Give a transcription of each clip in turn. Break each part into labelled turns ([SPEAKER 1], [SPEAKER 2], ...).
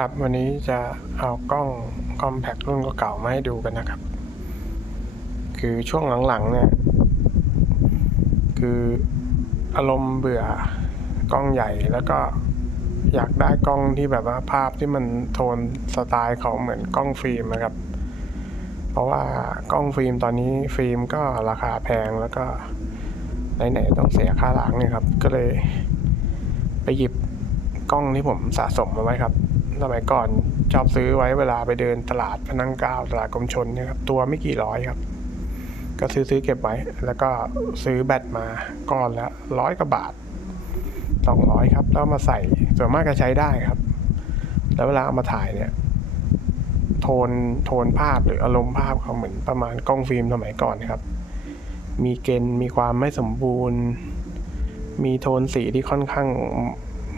[SPEAKER 1] ครับวันนี้จะเอากล้องคอมแพครุ่นเก่ามาให้ดูกันนะครับ คือช่วงหลังๆเนี่ย คืออารมณ์เบื่อกล้องใหญ่แล้วก็อยากได้กล้องที่แบบว่าภาพที่มันโทนสไตล์เขาเหมือนกล้องฟิล์มนะครับ เพราะว่ากล้องฟิล์มตอนนี้ฟิล์มก็ราคาแพงแล้วก็ไหนๆต้องเสียค่าล้างเนี่ยครับ ก็เลยไปหยิบกล้องที่ผมสะสมมาไว้ครับ สมัยก่อนชอบซื้อไว้เวลาไปเดินตลาดพนังก้าวตลาดกรมชนเนี่ยครับตัวไม่กี่ร้อยครับ ก็ซื้อซื้อเก็บไว้ แล้วก็ซื้อแบตมาก้อนละร้อยกว่าบาทสองร้อยครับ แล้วมาใส่ส่วนมากก็ใช้ได้ครับ แล้วเวลาเอามาถ่ายเนี่ย โทนโทนภาพหรืออารมณ์ภาพเขาเหมือนประมาณกล้องฟิล์มสมัยก่อนครับ มีเกณฑ์มีความไม่สมบูรณ์ มีโทนสีที่ค่อนข้าง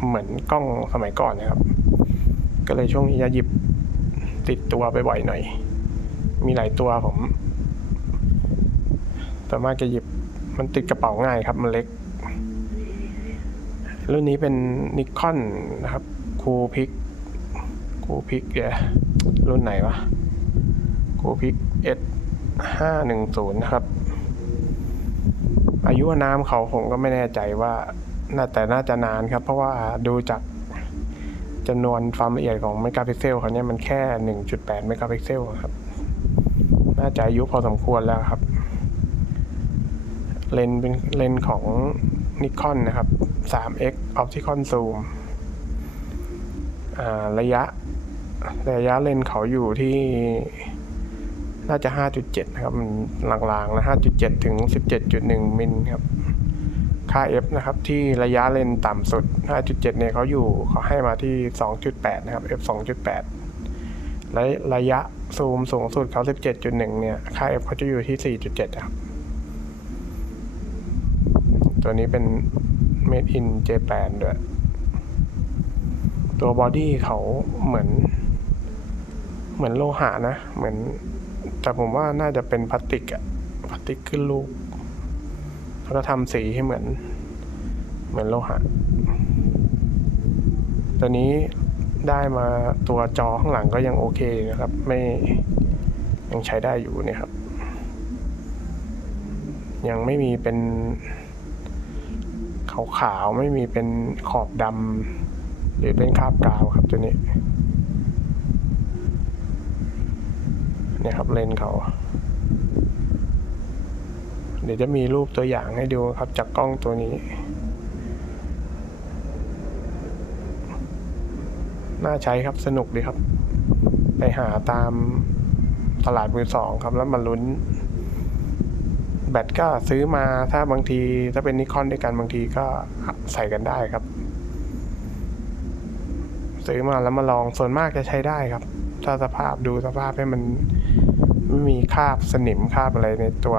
[SPEAKER 1] เหมือนกล้องสมัยก่อนนะครับ ก็เลยช่วงนี้จะหยิบติดตัวไปบ่อยหน่อย มีหลายตัวผมแต่มากจะหยิบมันติดกระเป๋าง่ายครับมันเล็ก รุ่นนี้เป็นนิคอนนะครับคูพิกคูพิกเดี๋ยรุ่นไหนวะคูพิก S ห้าหนึ่งศูนย์นะครับ อายุน้ำเขาผมก็ไม่แน่ใจว่าน่าแต่น่าจะนานครับ เพราะว่าดูจาก จำนวนความละเอียดของเมกะพิกเซลเขาเนี่ยมันแค่ 1.8 เมกะพิกเซลครับ น่าจะอายุพอสมควรแล้วครับ เลนเป็นเลนของนิคอนนะครับ 3x optical zoom อ่าระยะ ระยะเลนเขาอยู่ที่ น่าจะ 5.7 นะครับมันลางๆนะ5.7 ถึง 17.1 มิลครับ ค่า f นะครับที่ระยะเลนส์ต่ำสุด 5.7 เนี่ยเขาอยู่เขาให้มาที่ 2.8 นะครับ f 2.8 และระยะซูมสูงสุดเขา 17.1 เนี่ย ค่า f เขาจะอยู่ที่ 4.7 ครับ ตัวนี้เป็น made in Japan ด้วย ตัวบอดี้เขาเหมือน เหมือนโลหะนะ เหมือน แต่ผมว่าน่าจะเป็นพลาสติกอะพลาสติกขึ้นรูป แล้วก็ทำสีให้เหมือน เหมือนโลหะ ตัวนี้ได้มาตัวจอข้างหลังก็ยังโอเคนะครับ ไม่ยังใช้ได้อยู่เนี่ยครับ ยังไม่มีเป็นขาวๆไม่มีเป็นขอบดำหรือเป็นคราบกาวครับตัวนี้เนี่ยครับเลนส์เขา เดี๋ยวจะมีรูปตัวอย่างให้ดูครับจากกล้องตัวนี้ น่าใช้ครับสนุกดีครับ ไปหาตามตลาดมือสองครับแล้วมาลุ้น แบตก็ซื้อมาถ้าบางที ถ้าเป็นนิคอนด้วยกันบางทีก็ใส่กันได้ครับ ซื้อมาแล้วมาลองส่วนมากจะใช้ได้ครับ ถ้าสภาพดูสภาพให้มันไม่มีคราบสนิมคราบอะไรในตัว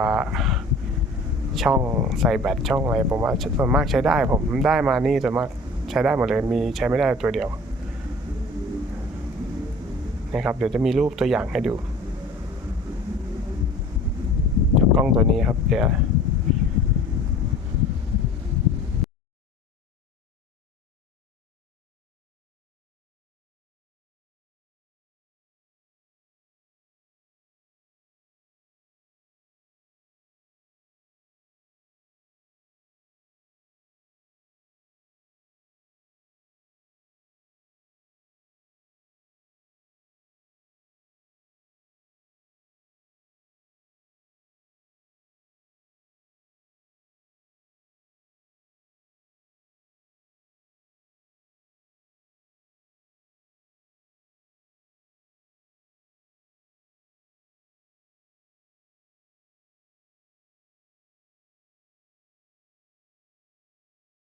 [SPEAKER 1] ช่องใส่แบตช่องอะไรผมว่าส่วนมากใช้ได้ ผมได้มานี่ส่วนมากใช้ได้หมดเลยมีใช้ไม่ได้ตัวเดียวนะครับเดี๋ยวจะมีรูปตัวอย่างให้ดูจากกล้องตัวนี้ครับ เดี๋ยว